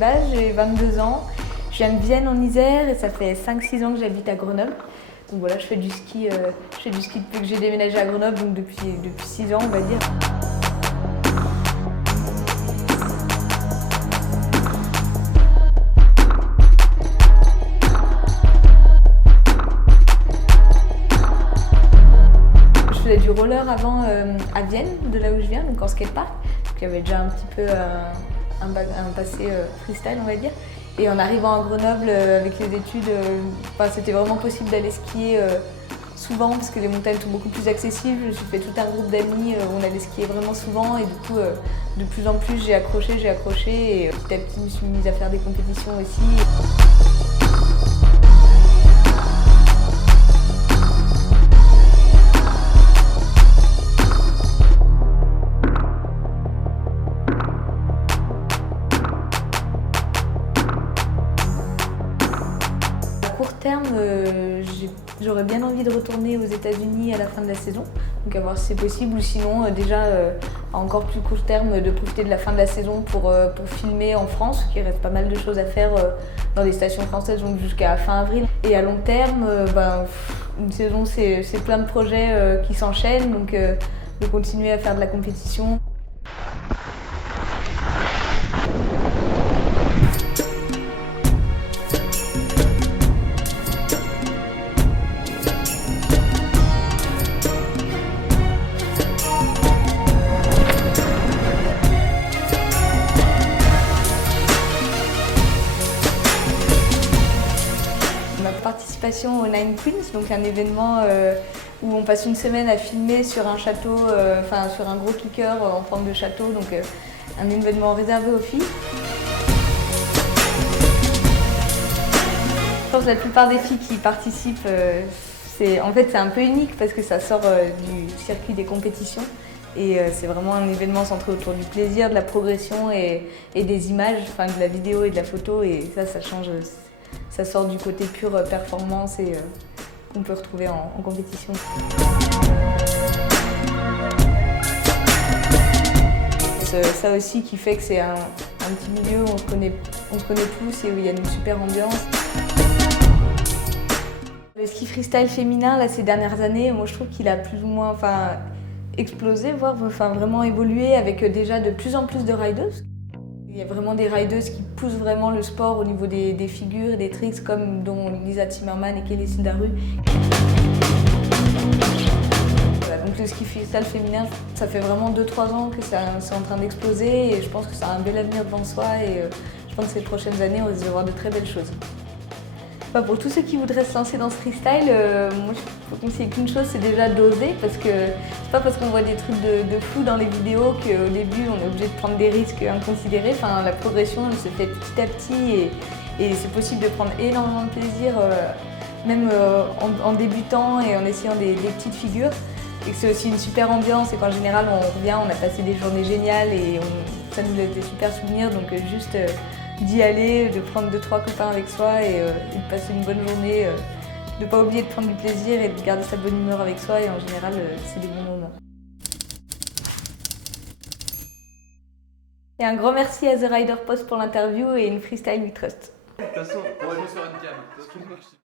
base, j'ai 22 ans. Je viens de Vienne en Isère et ça fait 5-6 ans que j'habite à Grenoble. Donc voilà, je fais du ski depuis que j'ai déménagé à Grenoble, donc depuis 6 ans on va dire. Je faisais du roller avant à Vienne, de là où je viens, donc en skatepark. Donc il y avait déjà un petit peu un passé freestyle on va dire. Et en arrivant à Grenoble avec les études, c'était vraiment possible d'aller skier souvent parce que les montagnes sont beaucoup plus accessibles. Je me suis fait tout un groupe d'amis où on allait skier vraiment souvent et du coup de plus en plus j'ai accroché et petit à petit je me suis mise à faire des compétitions aussi. À court terme, j'aurais bien envie de retourner aux États-Unis à la fin de la saison, donc à voir si c'est possible, ou sinon déjà à encore plus court terme de profiter de la fin de la saison pour filmer en France, qu'il reste pas mal de choses à faire dans les stations françaises, donc jusqu'à fin avril. Et à long terme, une saison c'est plein de projets qui s'enchaînent, donc de continuer à faire de la compétition. Ma participation au Nine Queens, donc un événement où on passe une semaine à filmer sur un château, sur un gros clicker en forme de château, donc un événement réservé aux filles. Je pense que la plupart des filles qui participent, c'est un peu unique parce que ça sort du circuit des compétitions. Et c'est vraiment un événement centré autour du plaisir, de la progression et des images, de la vidéo et de la photo. Et ça change, ça sort du côté pure performance et qu'on peut retrouver en compétition. Ça aussi qui fait que c'est un petit milieu où on se connaît tous et où il y a une super ambiance. Le ski freestyle féminin, là, ces dernières années, moi je trouve qu'il a plus ou moins explosé, voire vraiment évolué avec déjà de plus en plus de rideuses. Il y a vraiment des rideuses qui poussent vraiment le sport au niveau des figures et des tricks, comme dont Lisa Timmerman et Kelly Sindaru. Voilà, donc le ski freestyle féminin, ça fait vraiment 2-3 ans que c'est en train d'exploser et je pense que ça a un bel avenir devant soi et je pense que ces prochaines années, on risque de voir de très belles choses. Pour tous ceux qui voudraient se lancer dans ce freestyle, moi je peux conseiller qu'une chose, c'est déjà d'oser, parce que c'est pas parce qu'on voit des trucs de fou dans les vidéos qu'au début on est obligé de prendre des risques inconsidérés. La progression elle se fait petit à petit et c'est possible de prendre énormément de plaisir, même en débutant et en essayant des petites figures. Et que c'est aussi une super ambiance et qu'en général on revient, on a passé des journées géniales et ça nous laisse des super souvenirs, donc juste d'y aller, de prendre 2-3 copains avec soi et de passer une bonne journée, de ne pas oublier de prendre du plaisir et de garder sa bonne humeur avec soi et en général c'est des bons moments. Et un grand merci à The Rider Post pour l'interview et une Freestyle We Trust. De toute façon, on va jouer sur une cam.